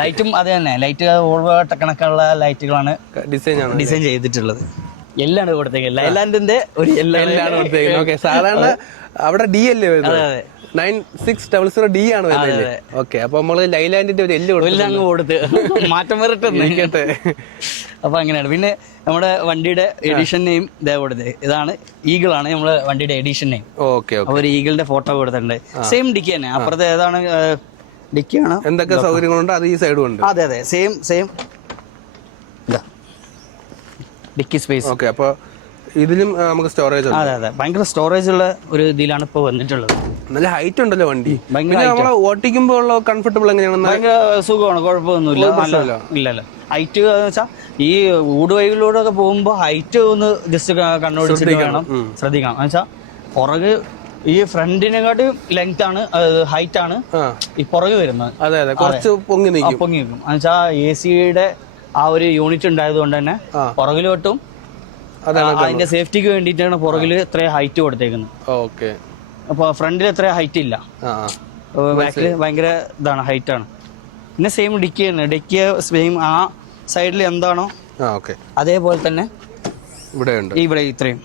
ലൈറ്റും അത് തന്നെ, ലൈറ്റ് ഓൾവോ കണക്കുള്ള ലൈറ്റുകളാണ് ഡിസൈൻ ചെയ്തിട്ടുള്ളത്. എല്ലാണ് കൊടുത്തേക്കുന്നത്, ലൈലാൻഡിന്റെ ഒരു എല്ലാണ് കൊടുത്തേക്കുന്നത്. ഓക്കെ, സാധാരണ അവിടെ ഡി അല്ലേ വരുന്നത്, 9600D ആണ് വരുന്നത്. ഓക്കെ, അപ്പൊ നമ്മള് ലൈലാൻഡിന്റെ ഒരു എല്ലാം കൊടുത്ത് മാറ്റം വരട്ടെ. അപ്പൊ അങ്ങനെയാണ്. പിന്നെ നമ്മുടെ വണ്ടിയുടെ എഡിഷൻ നെയിം ഇതേ കൊടുത്തത്, ഇതാണ് ഈഗിൾ ആണ് നമ്മുടെ വണ്ടിയുടെ എഡിഷൻ നെയിം. ഓക്കെ, ഒരു ഈഗിളിന്റെ ഫോട്ടോ കൊടുത്തിട്ടുണ്ട്. സെയിം ഡിക്കി തന്നെ, അപ്പുറത്തെ ഏതാണ് ഡിക്കിയാണ്. എന്തൊക്കെ സൗകര്യങ്ങളുണ്ട് അത് ഈ സൈഡും ഉണ്ട്. അതെ അതെ, സെയിം ഡിക്കി സ്പേസ്. ഓക്കെ, അപ്പൊ ഇതിലും നമുക്ക് സ്റ്റോറേജ്. അതെ അതെ, ഭയങ്കര സ്റ്റോറേജ് ഉള്ള ഒരു ഇതിലാണ് ഇപ്പൊ വന്നിട്ടുള്ളത്. നല്ല ഹൈറ്റ് ഉണ്ടല്ലോ വണ്ടി. നമ്മള് ഓട്ടിക്കുമ്പോ ഉള്ള കംഫർട്ടബിൾ എങ്ങനെയാണ്? ഭയങ്കര സുഖമാണ്, കുഴപ്പമൊന്നുമില്ല. ഇല്ലല്ലോ, ഹൈറ്റ് വെച്ചാൽ ഈ ഊടുവഴികളിലൂടെ ഒക്കെ പോകുമ്പോ ഹൈറ്റ് ഒന്ന് ജസ്റ്റ് കണ്ണോടിച്ചിട്ട് വേണം ശ്രദ്ധിക്കണം. എന്നുവെച്ചാൽ പുറകെ ഈ ഫ്രണ്ടിനെക്കാട്ടി ലെങ്ത് ആണ്, ഹൈറ്റ് ആണ് ഈ പുറകെ വരുന്നത്. അതെ അതെ, കുറച്ച് പൊങ്ങി നിൽക്കും. എന്നുവെച്ചാൽ AC-യുടെ ആ ഒരു യൂണിറ്റ് ഉണ്ടായത് കൊണ്ട് തന്നെ പുറകിലോട്ടും അതിന്റെ സേഫ്റ്റിക്ക് വേണ്ടിയിട്ടാണ് പുറകില് ഇത്രയും ഹൈറ്റ് കൊടുത്തേക്കുന്നത്. ഓക്കെ, അപ്പൊ ഫ്രണ്ടിൽ എത്ര ഹൈറ്റ് ഇല്ല, ബാക്കില് ഭയങ്കര ഇതാണ്, ഹൈറ്റ് ആണ്. പിന്നെ സെയിം ഡിക്കി തന്നെ, ഡിക്കി സെയിം ആ സൈഡിൽ എന്താണോ അതേപോലെ തന്നെ ഇവിടെ ഇത്രയും